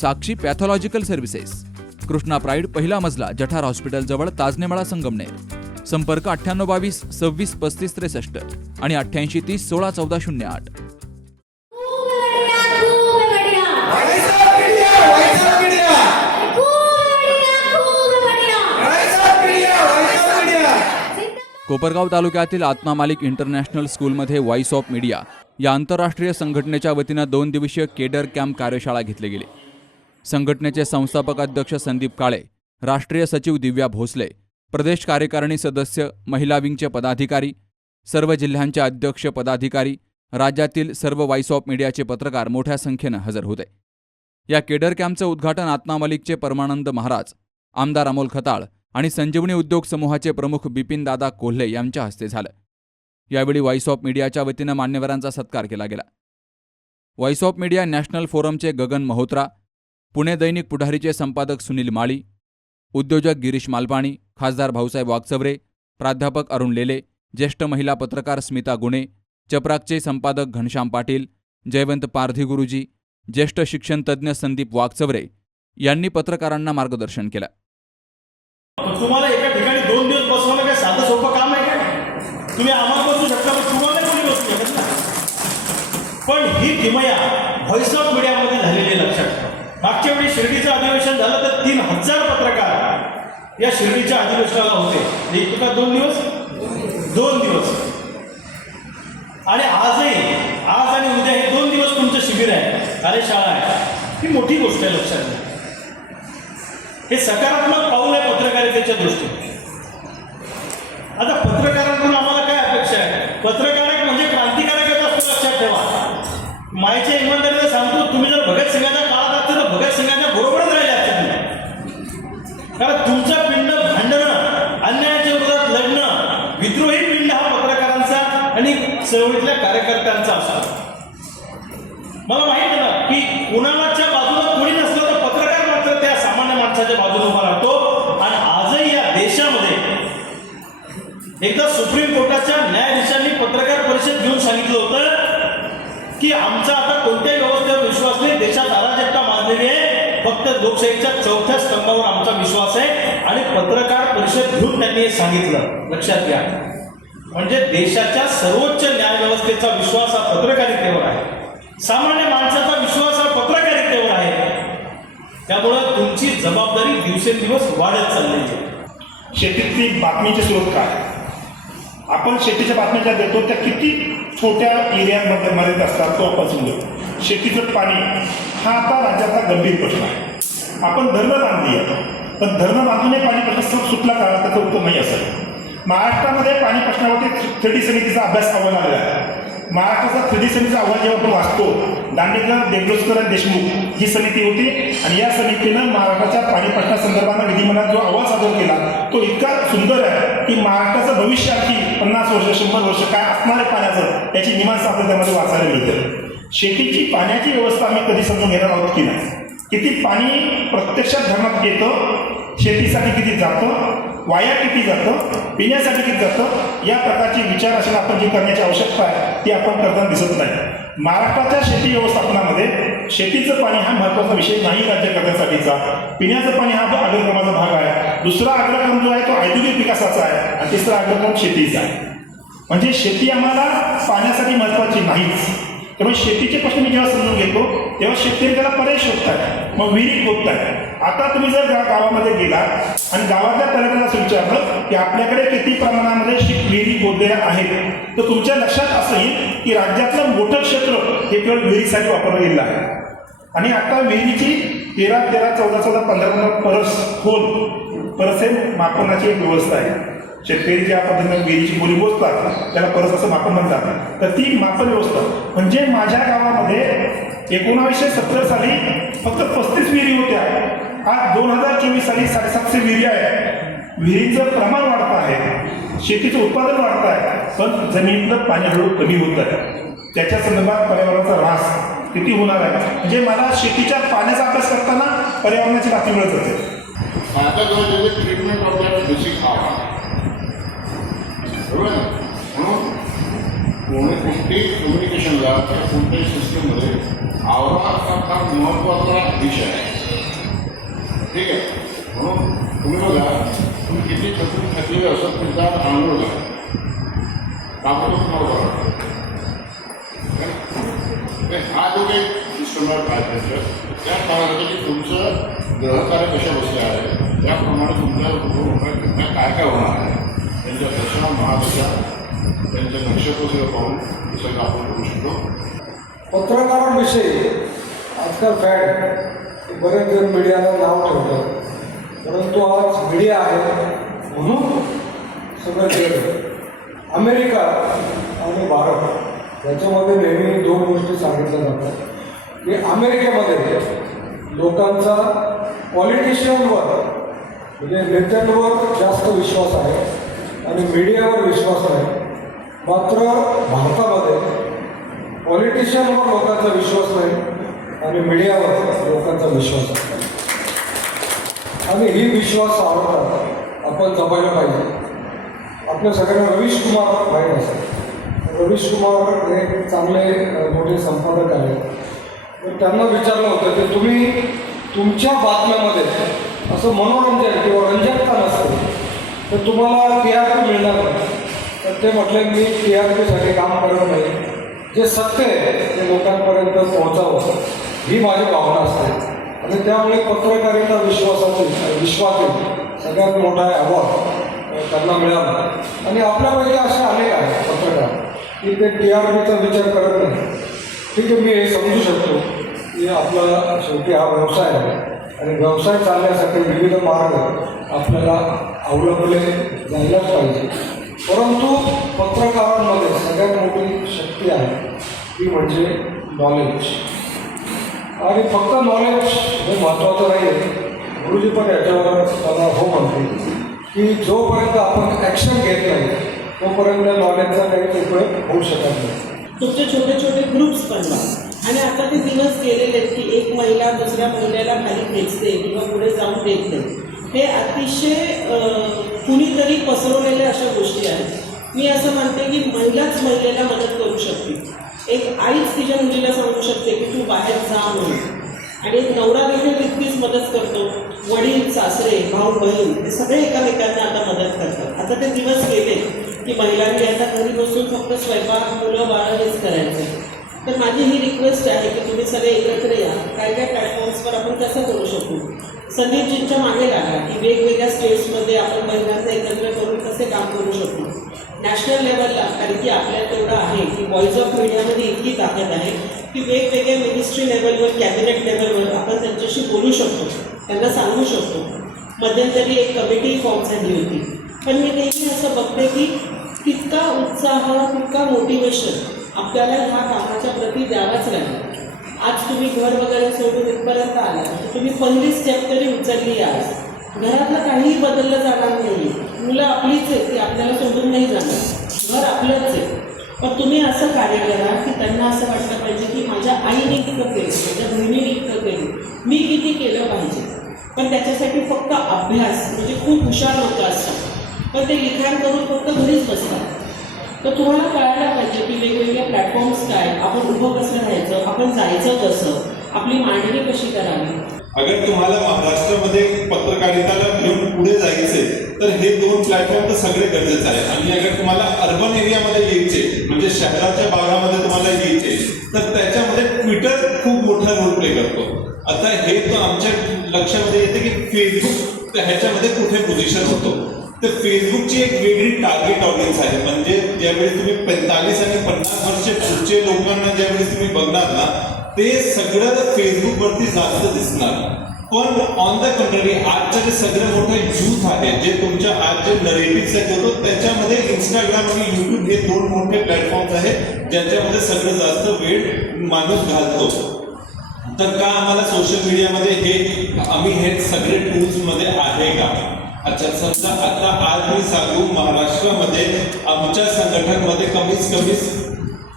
Sakshi pathological services. Krishna pride पहिला मजला जठार हॉस्पिटलजवळ ताजनेमाळा संगमनेर. संपर्क अठ्ठ्याण्णव बावीस सव्वीस पस्तीस त्रेसष्ट आणि अठ्ठ्याऐंशी तीस सोळा चौदा शून्य आठ. कोपरगाव तालुक्यातील आत्मा मालिक इंटरनॅशनल स्कूलमध्ये व्हॉइस ऑफ मीडिया या आंतरराष्ट्रीय संघटनेच्या वतीनं दोन दिवसीय केडर कॅम्प कार्यशाळा घेतली गेली. संघटनेचे संस्थापक अध्यक्ष संदीप काळे राष्ट्रीय सचिव दिव्या भोसले प्रदेश कार्यकारिणी सदस्य महिला विंगचे पदाधिकारी सर्व जिल्ह्यांचे अध्यक्ष पदाधिकारी राज्यातील सर्व व्हॉइस ऑफ मीडियाचे पत्रकार मोठ्या संख्येनं हजर होते. या केडर कॅम्पचं उद्घाटन आत्मा मलिकचे परमानंद महाराज आमदार अमोल खताळ आणि संजीवनी उद्योग समूहाचे प्रमुख बिपिनदादा कोल्हे यांच्या हस्ते झालं. यावेळी व्हॉइस ऑफ मीडियाच्या वतीनं मान्यवरांचा सत्कार केला गेला. व्हॉइस ऑफ मीडिया नॅशनल फोरमचे गगन महोत्रा पुणे दैनिक पुढारीचे संपादक सुनील माळी उद्योजक गिरीश मालपाणी खासदार भाऊसाहेब वागचवरे प्राध्यापक अरुण लेले ज्येष्ठ महिला पत्रकार स्मिता गुणे चपराकचे संपादक घनश्याम पाटील जयवंत पारधीगुरुजी ज्येष्ठ शिक्षणतज्ज्ञ संदीप वागचवरे यांनी पत्रकारांना मार्गदर्शन केलं. तुम्हाला एका ठिकाणी दोन दिवस बसवणं काय साधं सोपं काम आहे का तुम्ही आम्हाला बसू शकता पण तुम्हाला कोणी बसू शकत ना पण ही किमया व्हॉइस ऑफ मीडियामध्ये झाली मागच्या वेळी शिर्डीचं अधिवेशन झालं तर तीन हजार पत्रकार या शिर्डीच्या अधिवेशनाला होते. म्हणजे एक का दोन दिवस? दोन दिवस. आणि आजही आज आणि उद्या हे दोन दिवस तुमचं शिबिर आहे कार्यशाळा आहे. ही मोठी गोष्ट आहे लक्षात घ्या. हे सकारात्मक पाऊल आहे पत्रकारितेच्या दृष्टीने. आता पत्रकारांकडून आम्हाला काय अपेक्षा आहे? पत्रकार म्हणजे क्रांतिकारकच असतो लक्षात ठेवा. मायचे विद्रोही पिंड हा पत्रकारांचा आणि चळवळीतल्या कार्यकर्त्यांचा असतो. मला माहीत आहे ना की कुणालाच्या बाजूला कोणी नसलं तर पत्रकार मात्र त्या सामान्य माणसाच्या बाजूला उभा राहतो. आणि आजही या देशामध्ये एकदा सुप्रीम कोर्टाच्या न्यायाधीशांनी पत्रकार परिषद घेऊन सांगितलं होतं की आमचा आता कोणत्याही व्यवस्थेवर विश्वास नाही देशात अराजकता माजलेली आहे. फक्त लोकशाहीच्या चौथ्या स्तंभावर आमचा विश्वास आहे. आणि पत्रकार परिषद घेऊन त्यांनी हे सांगितलं. लक्षात घ्या. म्हणजे देशाच्या सर्वोच्च न्याय व्यवस्थेचा विश्वास हा पत्रकारितेवर आहे. सामान्य माणसाचा विश्वास हा पत्रकारितेवर आहे. त्यामुळं तुमची जबाबदारी दिवसेंदिवस वाढत चाललेली आहे. शेतीतली बातमीचे स्रोत काय? आपण शेतीच्या बातम्या ज्या देतो त्या किती छोट्या एरियांमध्ये मर्यादित असतात तो आपण समजू. शेतीचं पाणी हा आता राज्याचा गंभीर प्रश्न आहे. आपण धरणं बांधली आहे पण धरणं बांधूनही पाणी प्रश्न सुटला का? त्याचं उत्तम नाही असेल. महाराष्ट्रामध्ये पाणी प्रश्नावरती थ्री समितीचा अभ्यास अहवाल आलेला आहे. महाराष्ट्राचा थ्री समितीचा अहवाल जेव्हा आपण वाचतो दांडेकर देगलूसकर आणि देशमुख ही समिती होती. आणि या समितीनं महाराष्ट्राच्या पाणी प्रश्नासंदर्भानं विधिमंडळात जो अहवाल सादर केला तो इतका सुंदर आहे की महाराष्ट्राचं भविष्य आणखी पन्नास वर्ष शंभर वर्ष काय असणार आहे पाण्याचं याची निमान साधन त्यामध्ये वाचायला मिळते. शेतीची पाण्याची व्यवस्था आम्ही कधी समजून घेणार आहोत की नाही? किती पाणी प्रत्यक्षात धरणात येतं शेतीसाठी किती जातं वाया किती जातं पिण्यासाठी किती जातं या प्रकारची विचारशैली आपण जी करण्याची आवश्यकता आहे ती आपण करताना दिसत नाही. महाराष्ट्राच्या शेती व्यवस्थापनामध्ये शेतीचं पाणी हा महत्त्वाचा विषय नाही राज्य करण्यासाठीचा. पिण्याचं पाणी हा अग्रक्रमाचा भाग आहे दुसरा अग्रक्रम जो आहे तो औद्योगिक विकासाचा आहे आणि तिसरा अग्रक्रम शेतीचा आहे. म्हणजे शेती आम्हाला पाण्यासाठी महत्वाची नाहीच. त्यामुळे शेतीचे प्रश्न मी जेव्हा समजून घेतो तेव्हा शेतकरी त्याला पर्याय शोधतात मग विहिरी खोदतात आता तुम्ही जर त्या गावामध्ये गेला आणि गावातल्या पर्यटनाला विचारलं की आपल्याकडे किती प्रमाणामध्ये शे- विहिरी खोदलेल्या आहेत तर तुमच्या लक्षात असं येईल की राज्यातलं मोठं क्षेत्र हे केवळ विहिरीसाठी वापरलं गेलेलं आहे. आणि आता विहिरीची तेरा तेरा चौदा चौदा पंधरा पंधरा परस खोल परस हे मापनाची एक व्यवस्था आहे. शेतकरी ज्या पद्धतीने विहिरीची बोली मोजतात त्याला परस असं मापन म्हणतात. तर ती मापन व्यवस्था म्हणजे माझ्या गावामध्ये एकोणावीसशे सत्तर साली फक्त पस्तीस विहिरी होत्या. आज दोन हजार चोवीस साली साडेसातशे विहिरी आहे विहिरीचं प्रमाण वाढत आहे. शेतीचं उत्पादन वाढत आहे. पण जमिनीतलं पाणी हळूहळू कमी होत आहे. त्याच्या संदर्भात पर्यावरणाचा ऱ्हास किती होणार आहे? म्हणजे मला शेतीच्या पाण्याचा अभ्यास करताना पर्यावरणाची बातमी मिळत होते. आता ट्रीटमेंट ऑफ दॅट बेसिक बरोबर म्हणून कोणी कोणत्याही कम्युनिकेशनला किंवा कोणत्याही सिस्टममध्ये आवरा हा फार महत्त्वाचा विषय आहे. ठीक आहे. म्हणून तुम्ही बघा तुम्ही किती थकून थकलेले असत तुमचा आंघोळ घाला. ताबडतोब तुम्हाला बरं हा? जो काही सिस्टम पाहिजे त्या काळात तुमचं ग्रहकार्य कशा बसल्या आहे त्याप्रमाणे तुमच्या कुटुंबात काय काय होणार आहे? त्यांच्या दर्शना महादशा त्यांच्या नक्षत्र पाहून सगळं आपण करू शकतो. पत्रकारांविषयी आजकाल फॅड बरेच जण मीडियाला नाव ठेवतात. परंतु आज मीडिया आहे म्हणून सगळं केलं. अमेरिका आणि भारत याच्यामध्ये नेहमी दोन गोष्टी सांगितल्या जातात. की अमेरिकेमध्ये लोकांचा पॉलिटिशियनवर म्हणजे नेत्यांवर जास्त विश्वास आहे आणि मीडियावर विश्वास आहे. मात्र भारतामध्ये पॉलिटिशियनवर लोकांचा विश्वास नाही. आणि मीडियावर लोकांचा विश्वास. आहे आणि ही विश्वास आवडतात आपण जपायला पाहिजे. आपल्या सगळ्यांना रवीश कुमार माहीत असेल. रवीश कुमार हे चांगले मोठे संपादक आहेत. तर त्यांना विचारलं होतं की तुम्ही तुमच्या बातम्यामध्ये असं मनोरंजन किंवा रंजकता नसतं तर तुम्हाला टी आर पी मिळणार नाही. तर ते म्हटले मी टी आर पीसाठी काम करत नाही. जे सत्य आहे ते लोकांपर्यंत पोहोचावं. ही माझी भावना असते. आणि त्यामुळे पत्रकारिता विश्वासाचे विश्वातील सगळ्यात मोठा अवॉर्ड त्यांना मिळाला. आणि आपल्यापैकी असे अनेक आहेत पत्रकार की ते टी आर पीचा विचार करत नाही. ठीक आहे मी हे समजू शकतो की आपला शेवटी हा व्यवसाय आहे. आणि व्यवसाय चालण्यासाठी विविध मार्ग आपल्याला अवलंबले जायलाच पाहिजे. परंतु पत्रकारांमध्ये सगळ्यात मोठी शक्ती आहे ती म्हणजे नॉलेज आणि फक्त नॉलेज हे महत्त्वाचं नाही आहे गुरुजी पण याच्यावर त्यांना हो म्हणते की जोपर्यंत आपण ॲक्शन घेत नाही तोपर्यंत नॉलेजचा काही उपयोग होऊ शकत नाही. तुमचे छोटे छोटे ग्रुप्स बनवा आणि आता ते दिवस गेलेले आहेत की एक महिला दुसऱ्या महिलेला खाली खेचते किंवा पुढे जाऊन देत नाही हे अतिशय कुणीतरी पसरवलेल्या अशा गोष्टी आहेत. मी असं म्हणते की महिलाच महिलेला मदत करू शकते एक आईच तिच्या मुलीला सांगू शकते की तू बाहेर जा म्हणून. आणि एक नवरा देखील तितकीच मदत करतो. वडील सासरे भाऊ बहीण हे सगळे एकामेकांना आता मदत करतात. आता ते दिवस गेले की महिलांनी आता घरी बसून फक्त स्वयंपाक मुलं बाळ हेच करायचं. तर माझी ही रिक्वेस्ट आहे की तुम्ही सगळे एकत्र या. काय काय प्लॅटफॉर्म्सवर आपण कसं करू शकू? संदीपजींच्या मागे लागा की वेगवेगळ्या स्टेट्समध्ये आपण महिलांना एकत्र करून कसे काम करू शकू? नॅशनल लेवलला कारण की आपल्याला तेवढं आहे की व्हॉइस ऑफ मीडियामध्ये इतकी ताकद आहे की वेगवेगळ्या मिनिस्ट्री लेवलवर कॅबिनेट लेवलवर आपण त्यांच्याशी बोलू शकतो त्यांना सांगू शकतो. मध्यंतरी एक कमिटी फॉर्म झाली होती. पण मी नेहमी असं बघते की तितका उत्साह तितका मोटिवेशन आपल्याला ह्या कामाच्या प्रती द्यावाच लागेल. आज तुम्ही घर वगैरे सोडून इथपर्यंत आला तर तुम्ही पहिली स्टेप तरी उचलली आज घरातलं काहीही बदललं जाणार नाही मुलं आपलीच आहेत ती आपल्याला सोडून नाही जाणार. घर आपलंच आहे. पण तुम्ही असं कार्य करा की त्यांना असं वाटलं पाहिजे की माझ्या आईने इतकं केलं माझ्या बहिणीने इतकं केलं. मी किती केलं पाहिजे? पण त्याच्यासाठी फक्त अभ्यास म्हणजे खूप हुशार लोक असतात. पण ते लिखाण करून फक्त घरीच बसतात. तर तुम्हाला कळायला पाहिजे की वेगवेगळे प्लॅटफॉर्म्स काय आपण उभं कसं राहायचं आपण जायचं कसं आपली मांडणी कशी करावी? अगर तुम्हाला महाराष्ट्रामध्ये पत्रकारिताला घेऊन पुढे जायचे तर हे दोन प्लॅटफॉर्म तर सगळे गरजेचे आहे. आणि अगर तुम्हाला अर्बन एरियामध्ये यायचे म्हणजे शहराच्या भागामध्ये तुम्हाला यायचे तर त्याच्यामध्ये ट्विटर खूप मोठा रोल प्ले करतो. आता हे तर आमच्या लक्षामध्ये येते की फेसबुक ह्याच्यामध्ये कुठे पोझिशन होतो? तर फेसबुकची एक वेगळी टार्गेट ऑडियन्स आहे. म्हणजे ज्यावेळी तुम्ही पैंतालीस आणि पन्नास वर्ष पुढचे लोकांना ज्यावेळी तुम्ही बघणार ना ते सगळं फेसबुकवरती जास्त दिसणार. पण ऑन द कंट्री आजचं जे सगळं मोठं यूथ आहे जे तुमच्या आज जे नरेटिव्ह होतो त्याच्यामध्ये इंस्टाग्राम आणि युट्यूब हे दोन मोठे प्लॅटफॉर्म्स आहेत ज्याच्यामध्ये सगळं जास्त वेळ माणूस घालतो. तर का आम्हाला सोशल मीडियामध्ये हे आम्ही हे सगळे टूल्समध्ये आहे का? अच्छा समजा आता आज मी सांगू महाराष्ट्रामध्ये आमच्या संघटनमध्ये कमीत कमी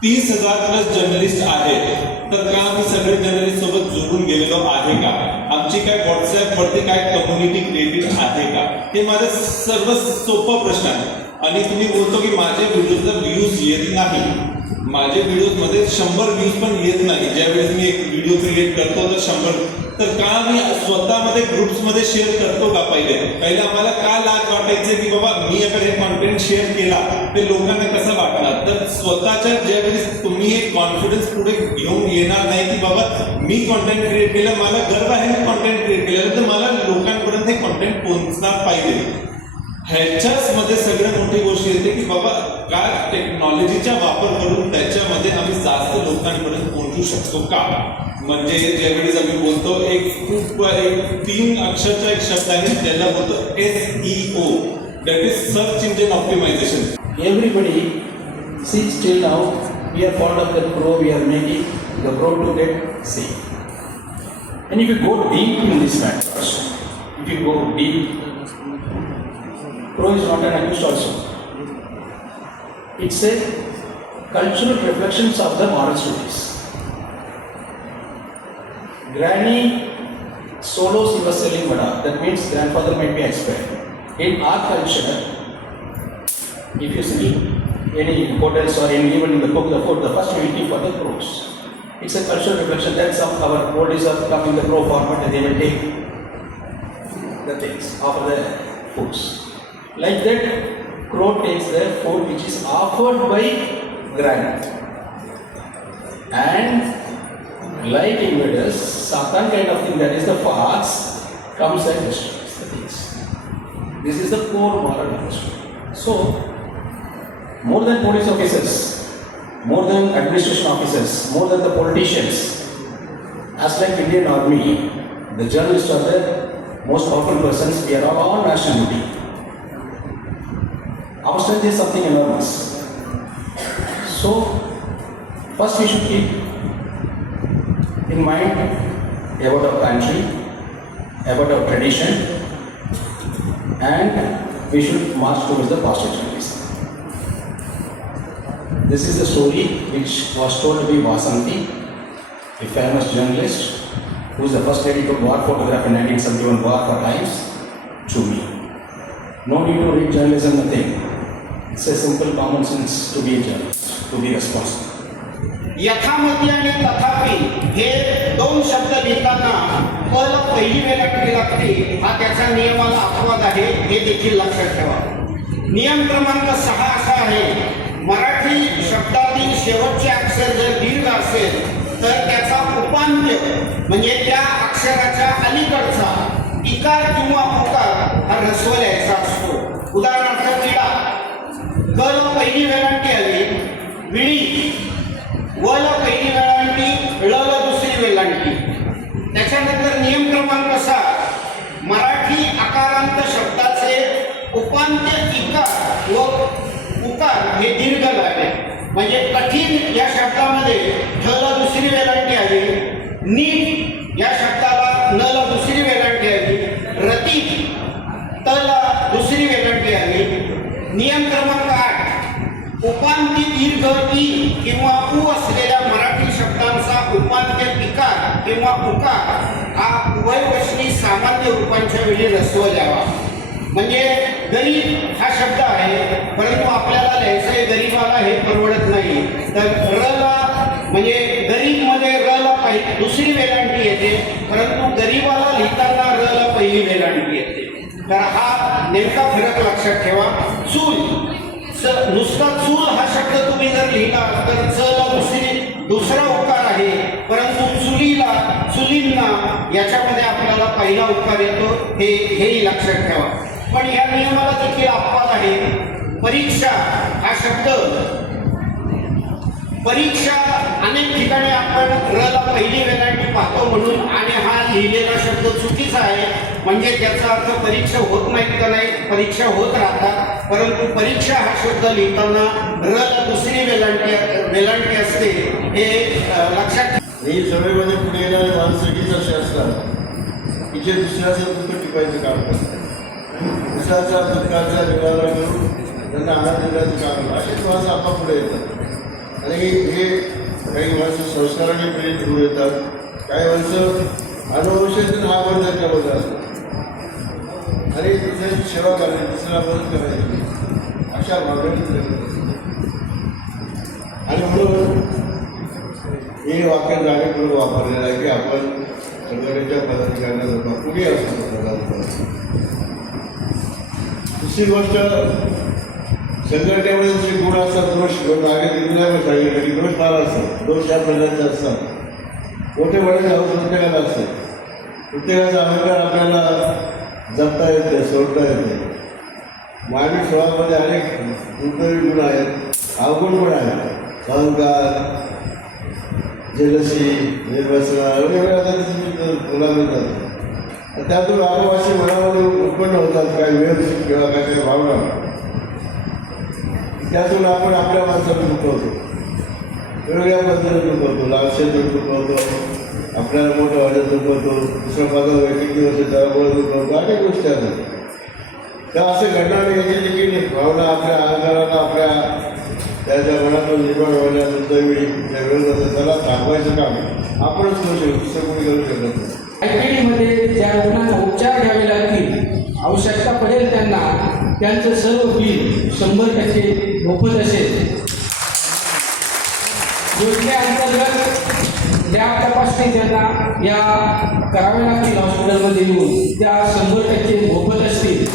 तीस हजार प्लस जर्नलिस्ट आहेत. तर का आम्ही सगळे जर्नलिस्ट सोबत जोडून गेलेलो आहे का? आमची काय व्हॉट्सअप वरती काय कम्युनिटी क्रिएटेड आहे का? हे माझा सर्व सोपा प्रश्न आहे. आणि तुम्ही बोलतो की माझ्या व्हिडिओजला व्ह्यूज येत नाही. माझे व्हिडिओमध्ये शंभर व्ह्यूज पण येत नाही. ज्यावेळेस मी एक व्हिडिओ क्रिएट करतो तर शंभर तर का मी स्वतःमध्ये ग्रुप्समध्ये शेअर करतो का पहिले? पहिले आम्हाला का लाज वाटायचे की बाबा मी अगर हे कॉन्टेंट शेअर केला ते लोकांना कसं वाटणार? तर स्वतःच्या ज्यावेळेस तुम्ही एक कॉन्फिडन्स पुढे घेऊन येणार नाही की बाबा मी कॉन्टेंट क्रिएट केलं मला गर्व आहे मी कॉन्टेंट क्रिएट केलेलं तर मला लोकांपर्यंत हे कॉन्टेंट पोहोचणार पाहिजे. ह्याच्याच मध्ये सगळ्यात मोठी गोष्ट येते की बाबा काय टेक्नॉलॉजीचा वापर करून त्याच्यामध्ये आम्ही जास्त लोकांपर्यंत पोहोचू शकतो का? म्हणजे ज्यावेळेस आम्ही बोलतो एक खूप एक तीन अक्षरचा एक शब्द आहे त्याला बोलतो S E O that is search engine optimization everybody see still now, we are fond of the pro we are making the pro to get see And if you go deep in this matter, if you go deep, pro is not an accused also. It's a cultural reflections of the moral stories. Granny solo she was selling vada, that means grandfather might be expired. In our culture, if you see any hotels or in, even in the cook the food, the first we for the pros. It's a cultural reflection that some of our oldies are coming in the pro format and they will take the things, offer the foods. Like that, crow takes the food which is offered by granite. And like invaders, some kind of thing that is the fox comes and destroys the things. This is the core moral philosophy. So, more than police officers, more than administration officers, more than the politicians, as like Indian army, the journalists are the most powerful persons. We are all on strength is something enormous. So, first we should keep in mind about our country, about our tradition, and we should march towards the positive journalism. This is the story which was told to be Vasanti, a famous journalist who is the first lady to war photograph in 1971 war for Times, to me. No need to read journalism, nothing. It's a simple common sense to be a journalist, to be responsible. यथामती आणि तथापि हे दोन शब्द लिहिताना पल पहिली वेगळी लागते हा त्याचा नियमाला अपवाद आहे हे देखील लक्षात ठेवा नियम क्रमांक सहा असा आहे मराठी शब्दातील शेवटचे अक्षर जर दीर्घ असेल तर त्याचा उपांत्य म्हणजे त्या अक्षराच्या अलीकडचा इकार किंवा होकार हा ऱ्हस्व लिहायचा असतो उदाहरणार्थ किडा कल पहिली वेलांटी आली. विळी वला पहिली वेलांटी ळ दुसरी वेलांटी त्याच्यानंतर नियम क्रमांक सात मराठी आकारांत शब्दाचे उपांत्य इकार व उकार हे दीर्घ लागले म्हणजे कठीण या शब्दामध्ये ढला दुसरी वेलांटी आली. नीट या शब्दाला नल दुसरी वेलांटी आली. रती तला दुसरी वेलांटी आली. नियम क्रमांक आठ उपांत्य दीर्घ ई किंवा उ असलेल्या मराठी शब्दांचा उपांत्य पिकार किंवा उकार हा उभयवशनी सामान्य रूपांच्या वेळी रस्व द्यावा. म्हणजे गरीब हा शब्द आहे परंतु आपल्याला लिहायचं गरीबाला हे परवडत नाही. तर र ला म्हणजे गरीबमध्ये रला र ला पहिली दुसरी वेलांटी येते परंतु गरीबाला लिहिताना र ला पहिली वेलांटी येते. तर हा नेमका फरक लक्षात ठेवा. चूल नुसता चूल हा शब्द तुम्ही जर लिहिला तर चला दुसरी दुसरा उपकार आहे. परंतु चुलीला चुलींना याच्यामध्ये आपल्याला पहिला उपकार येतो हे हेही लक्षात ठेवा. पण या नियमाला देखील अपवाद आहे. परीक्षा हा शब्द परीक्षा अनेक ठिकाणी आपण रला पहिली वेलांटी पाहतो म्हणून आणि हा लिहिलेला शब्द चुकीचा आहे. म्हणजे त्याचा अर्थ परीक्षा होत नाहीत का नाही? परीक्षा होत राहतात. परंतु परीक्षा हा शब्द लिहिताना र दुसरी वेलांटी वेलांटी असते हे लक्षात हे सभेमध्ये पुढे येणारे माणसं हीच असे असतात की जे दुसऱ्याचं दुःख टिपायचं काम करतात दुसऱ्याचा दुःखाचा निवारा करून त्यांना आनंद देण्याचं काम करतात अशीच माणसं आपल्या पुढे येतात. आणि हे काही माणसं संस्काराने प्रेरित होऊन येतात. काही माणसं अनुवंशातून हा पण त्यांच्यामध्ये असतात आणि दुसऱ्याची सेवा करायची दुसऱ्याला मदत करायची. अशा मागणीत आणि म्हणून हे वाक्य जागे म्हणून वापरलेलं आहे की आपण संघटनेच्या पदाधिकाऱ्यांना कुठे असतो पदाधिकारी दुसरी गोष्ट संघटनेमध्ये जे गुण असतात दोष दोन मागे दिलेल्या सांगितलं दोष फार असतात दोष या प्रकारचे असतात. मोठे वडील जाऊ प्रत्येकाला असतात. प्रत्येकाचा अहंकार आपल्याला जपता येते सोडता येते मानवी स्वभावामध्ये अनेक दुर्दैवी गुण आहेत अवगुण पण आहेत. अहंकार जलसी निर्वसना वेगवेगळ्या पद्धतीची तुला मिळतात. त्यातून आपोआशी मनामध्ये उत्पन्न होतात काही वेळ किंवा काही भावना. त्यातून आपण आपल्या माणसाला दुखवतो वेगवेगळ्या पद्धतीने दुखवतो लालशेत दुखवतो आपल्याला मोठं वाटत दुखवतो दुसऱ्या पदावर वैद्यकीय दिवस त्यामुळे दुखवतो अनेक गोष्टी आहेत. तर असं घडणार म्हणजे नाही. देखील भावना आपल्या अहंकाराला आपल्या त्याच्या मनातून निर्माण व्हायला दुर्दैवी ज्या वेळ जातं त्याला थांबवायचं काम आपणच करू शकतो दुसरं कोणी करू शकत नाही. आयपीडीमध्ये ज्या रुग्णांना उपचार घ्यावे लागतील आवश्यकता पडेल त्यांना त्यांचं सर्व बिल शंभर टक्के मोफत असेल. योजनेअंतर्गत लॅब तपासणी त्यांना या कराव्या लागतील हॉस्पिटलमध्ये येऊन. त्या शंभर टक्के मोफत असतील.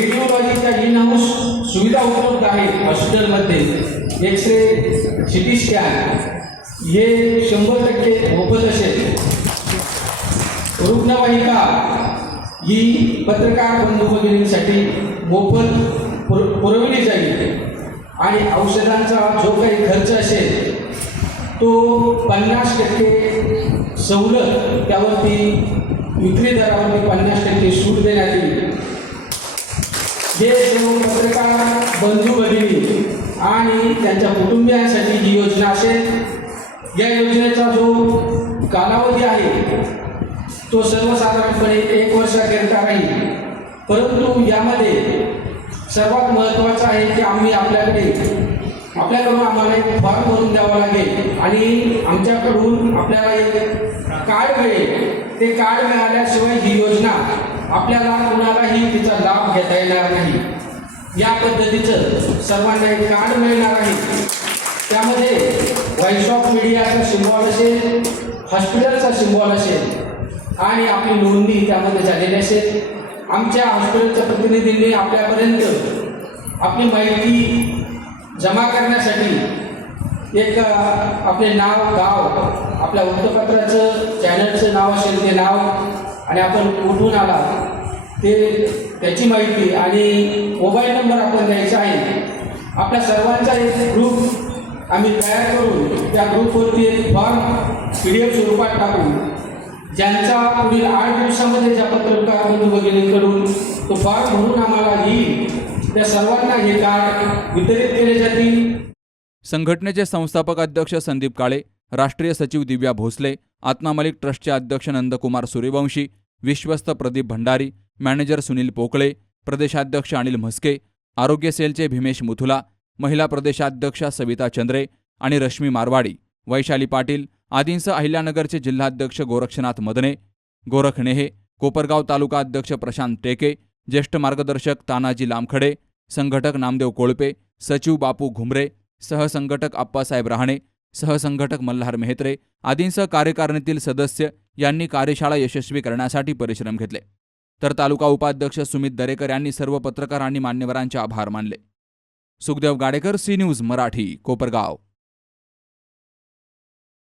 रेडिओलॉजीच्या इन हाऊस सुविधा उपलब्ध आहेत हॉस्पिटलमध्ये. X ray C T scan हे शंभर टक्के मोफत असेल. रुग्णवाहिका ही पत्रकार बंधू भगिनींसाठी मोफत पुर पुरवली जाईल. आणि औषधांचा जो काही खर्च असेल तो पन्नास टक्के सवलत त्यावरती विक्री दरावरती पन्नास टक्के सूट देण्यात येईल. जे सर्व पत्रकार बंधू भगिनी आणि त्यांच्या कुटुंबियांसाठी ही योजना असेल या योजनेचा जो कालावधी आहे तो सर्वसाधारणपणे एक वर्षाकरिता राहील. परंतु यामध्ये सर्वात महत्त्वाचं आहे की आम्ही आपल्याकडे आपल्याकडून आम्हाला एक फॉर्म भरून द्यावा लागेल आणि आमच्याकडून आपल्याला एक कार्ड मिळेल. ते कार्ड मिळाल्याशिवाय ही योजना आपल्याला कुणालाही तिचा लाभ घेता येणार नाही. या पद्धतीचं सर्वांना एक कार्ड मिळणार आहे. त्यामध्ये व्हॉइस ऑफ मीडियाचा सिम्बॉल असेल हॉस्पिटलचा सिम्बॉल असेल आणि आपली नोंदणी त्यामध्ये झालेली असेल. आमच्या हॉस्पिटलच्या प्रतिनिधींनी आपल्यापर्यंत आपली माहिती जमा करण्यासाठी एक आपले नाव गाव आपल्या वृत्तपत्राचं चॅनलचं नाव असेल ते नाव आणि आपण कुठून आला ते त्याची माहिती आणि मोबाईल नंबर आपण द्यायचा आहे. आपल्या सर्वांचा एक ग्रुप आम्ही तयार करून त्या ग्रुपवरती एक फॉर्म पी डी एफ स्वरूपात टाकू ज्यांचा पुढील आठ दिवसामध्ये ज्या पत्रकार वगैरे करून तो फॉर्म म्हणून आम्हाला येईल त्या सर्वांना हे कार्ड वितरित केले जातील. संघटनेचे संस्थापक अध्यक्ष संदीप काळे राष्ट्रीय सचिव दिव्या भोसले आत्मा मलिक ट्रस्टचे अध्यक्ष नंदकुमार सूर्यवंशी विश्वस्त प्रदीप भंडारी मॅनेजर सुनील पोकळे प्रदेशाध्यक्ष अनिल म्हस्के आरोग्य सेलचे भीमेश मुथुला महिला प्रदेशाध्यक्षा सविता चंद्रे आणि रश्मी मारवाडी वैशाली पाटील आदींसह अहिल्यानगरचे जिल्हाध्यक्ष गोरक्षनाथ मदने गोरख नेहे कोपरगाव तालुका अध्यक्ष प्रशांत टेके ज्येष्ठ मार्गदर्शक तानाजी लामखडे संघटक नामदेव कोळपे सचिव बापू घुमरे सहसंघटक आप्पासाहेब रहाणे सहसंघटक मल्हार मेहत्रे आदींसह कार्यकारिणीतील सदस्य यांनी कार्यशाळा यशस्वी करण्यासाठी परिश्रम घेतले. तर तालुका उपाध्यक्ष सुमित दरेकर यांनी सर्व पत्रकार आणि मान्यवरांचे आभार मानले. Sukhdev Gadekar C news Marathi Kopargaon.